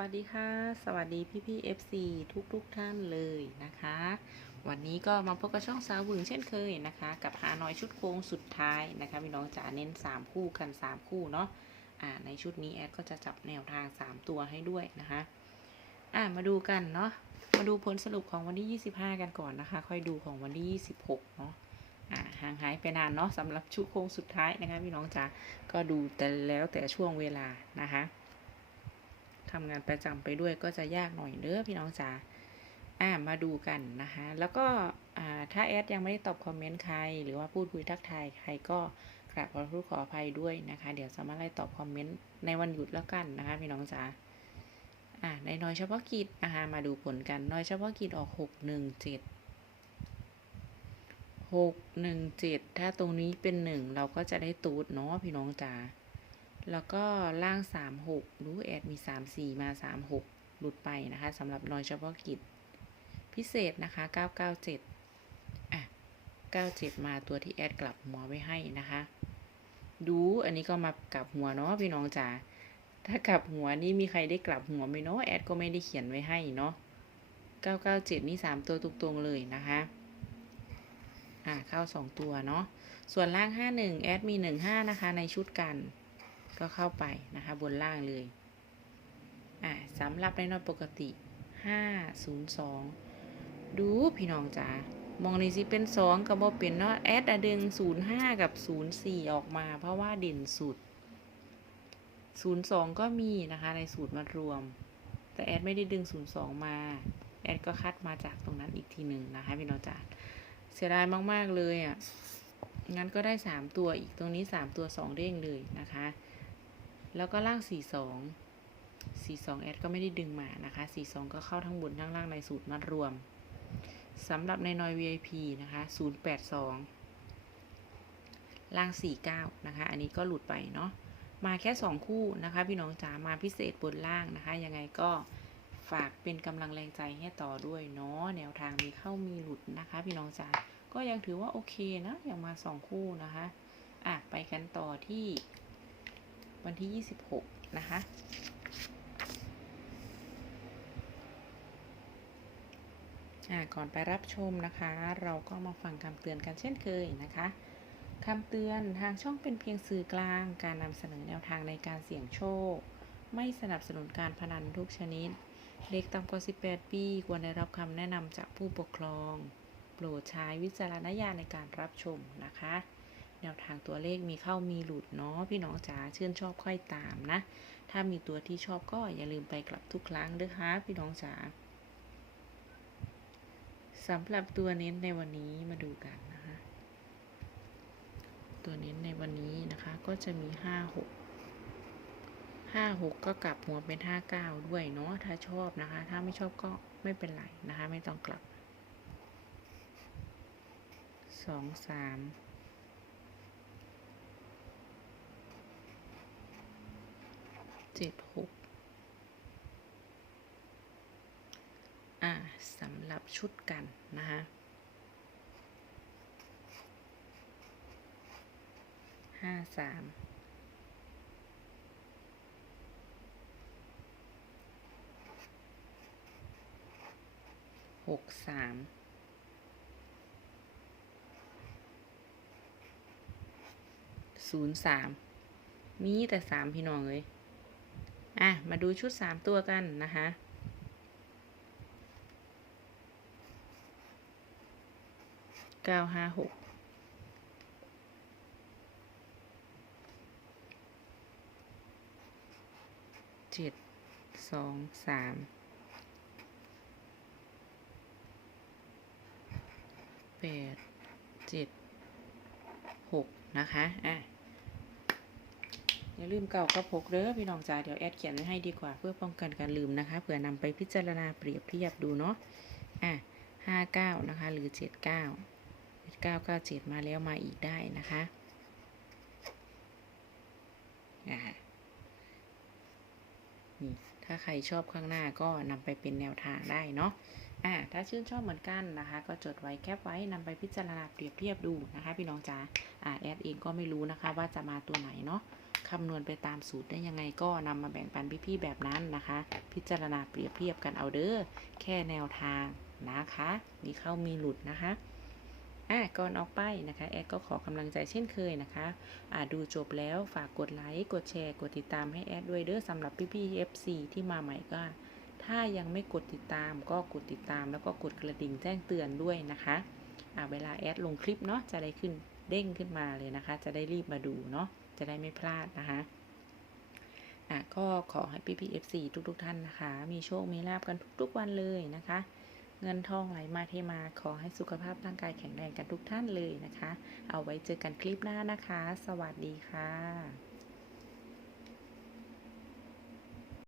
วัสดีค่ะ สวัสดีพี่พี่ๆ FC ทุกทุกท่านเลยนะคะ วันนี้ก็มาพบกับช่องสาวหึงเช่นเคยนะคะ กับหาน้อยชุดโค้งสุดท้ายนะคะพี่น้องจ๋าเน้น 3 คู่กัน 3 คู่เนาะอ่าในชุดนี้แอดก็จะจับแนวทาง 3 ตัวให้ด้วยนะคะอ่ามาดูกันเนาะมาดูผลสรุปของวันที่ 25 กันก่อนนะคะ ค่อยดูของวันที่ 26 เนาะอ่าห่างหายไปนานเนาะสำหรับชุดโค้งสุดท้ายนะคะพี่น้องจ๋าก็ดูแต่แล้วแต่ช่วงเวลานะคะ ทำงานประจำไปด้วยก็จะยากหน่อยเด้อพี่น้องจ๋าอ่ามาดูกันนะคะ แล้วก็ถ้าแอดยังไม่ได้ตอบคอมเมนต์ใคร หรือว่าพูดคุยทักทายใครก็กราบขอโทษขออภัยด้วยนะคะ เดี๋ยวจะมาไล่ตอบคอมเมนต์ในวันหยุดแล้วกันนะคะ พี่น้องจ๋าอ่าในน้อยเฉพาะกิจนะคะมาดูผลกันน้อยเฉพาะกิจออกหกหนึ่งเจ็ดหกหนึ่งเจ็ดถ้าตรงนี้เป็นหนึ่งเราก็จะได้ตูดเนาะพี่น้องจ๋า แล้วก็ล่าง 3 6 รู้แอดมี 3 4 มา 3 6 หลุดไปนะคะสำหรับนอยเฉพาะกิจ พิเศษนะคะ 997 อะ 97 มาตัวที่แอดกลับหัวไว้ให้นะคะ ดูอันนี้ก็มากลับหัวเนาะพี่น้องจ๋าถ้ากลับหัวนี่มีใครได้กลับหัวไหมเนาะแอดก็ไม่ได้เขียนไว้ให้เนาะ 997 นี่ 3 ตัวตรงๆเลยนะคะอะเข้า 2 ตัวเนาะ ส่วนล่าง 51 แอดมี 15 นะคะในชุดกัน ก็เข้าไปนะคะ บนล่างเลย อ่าสำหรับในนอนปกติ 502 ดูพี่น้องจ๋ามองนี่สิเป็น 2 กับบ่เป็นเนาะแอดอะดึง 05 กับ 04 ออกมา เพราะว่าเด่นสุด 02 ก็มีนะคะในสูตรมัดรวม แต่แอดไม่ได้ดึง 02 มา แอดก็คัดมาจากตรงนั้นอีกทีหนึ่งนะคะพี่น้องจ๋าเสียดายมาก ๆ เลยอะงั้นก็ได้ 3 ตัวอีกตรงนี้ 3 ตัว 2 เด้งเลยนะคะ แล้วก็ล่าง 42 42แอดก็ไม่ได้ดึงมานะคะ 42 ก็เข้าทั้งบนทั้งล่างในสูตรมัดรวมสำหรับในนอย VIP นะคะ 082 ล่าง 49 นะคะ อันนี้ก็หลุดไปเนาะ มาแค่ 2 คู่นะคะ พี่น้องจ๋า มาพิเศษบนล่างนะคะ ยังไงก็ฝากเป็นกำลังแรงใจให้ต่อด้วยเนาะ แนวทางมีเข้ามีหลุดนะคะ พี่น้องจ๋า ก็ยังถือว่าโอเคนะ ยังมา 2 คู่นะคะ อะ ไปกันต่อที่ วันที่ 26 นะคะ ก่อนไปรับชมนะคะ เราก็มาฟังคำเตือนกันเช่นเคยนะคะคำเตือนทางช่องเป็นเพียงสื่อกลาง การนำเสนอแนวทางในการเสี่ยงโชค ไม่สนับสนุนการพนันทุกชนิด เด็กต่ำกว่า 18 ปี ควรได้รับคำแนะนำจากผู้ปกครอง โปรดใช้วิจารณญาณในการรับชมนะคะ แนวทางตัวเลขมีเข้ามีหลุดเนาะพี่น้องจ๋าชื่นชอบค่อยตามนะ ถ้ามีตัวที่ชอบก็อย่าลืมไปกลับทุกครั้งเด้อค่ะพี่น้องจ๋าสำหรับตัวเน้นในวันนี้มาดูกันนะคะ ตัวเน้นในวันนี้นะคะก็จะมีห้าหกห้าหกก็กลับหัวเป็นห้าเก้าด้วยเนาะถ้าชอบนะคะ ถ้าไม่ชอบก็ไม่เป็นไรนะคะ ไม่ต้องกลับสองสาม เจ็ดหกอ่าสำหรับชุดกันนะคะห้าสามหกสามศูนย์สามมีแต่สามพี่น้องเลย อะ มาดูชุดสามตัวกันนะคะเก้าห้าหกเจ็ดสองสามแปดเจ็ดหกนะคะ อะ อย่าลืมเก่ากับพกเด้อพี่น้องจ๋าเดี๋ยวแอดเขียนไว้ให้ดีกว่าเพื่อป้องกันการลืมนะคะเผื่อนำไปพิจารณาเปรียบเทียบดูเนาะอะห้าเก้านะคะหรือเจ็ดเก้าเก้าเก้าเจ็ดมาแล้วมาอีกได้นะคะอ่านี่ถ้าใครชอบข้างหน้าก็นำไปเป็นแนวทางได้เนาะอ่าถ้าชื่นชอบเหมือนกันนะคะ ก็จดไว้แคปไว้นำไปพิจารณาเปรียบเทียบดูนะคะ พี่น้องจ๋าอ่าแอดเองก็ไม่รู้นะคะว่าจะมาตัวไหนเนาะ คำนวณไปตามสูตรได้ยังไงก็นำมาแบ่งปันพี่ๆแบบนั้นนะคะ พิจารณาเปรียบเทียบกันเอาเด้อแค่แนวทางนะคะมีเข้ามีหลุดนะคะอะก่อนออกไปนะคะ แอดก็ขอกำลังใจเช่นเคยนะคะอะดูจบแล้วฝากกดไลค์กดแชร์กดติดตามให้แอดด้วยเด้อสำหรับพี่ๆ FC ที่มาใหม่ก็ ถ้ายังไม่กดติดตามก็กดติดตามแล้วก็กดกระดิ่งแจ้งเตือนด้วยนะคะอะเวลาแอดลงคลิปเนาะจะได้ขึ้น เด้งขึ้นมาเลยนะคะ จะได้รีบมาดูเนาะจะได้ไม่พลาดนะคะอะก็ขอให้พี่พีเอฟซีทุกๆ ท่านนะคะ มีโชคมีลาบกันทุกๆวันเลยนะคะ เงินทองไหลมาเทมาขอให้สุขภาพร่างกายแข็งแรงกันทุกท่านเลยนะคะ เอาไว้เจอกันคลิปหน้านะคะ สวัสดีค่ะ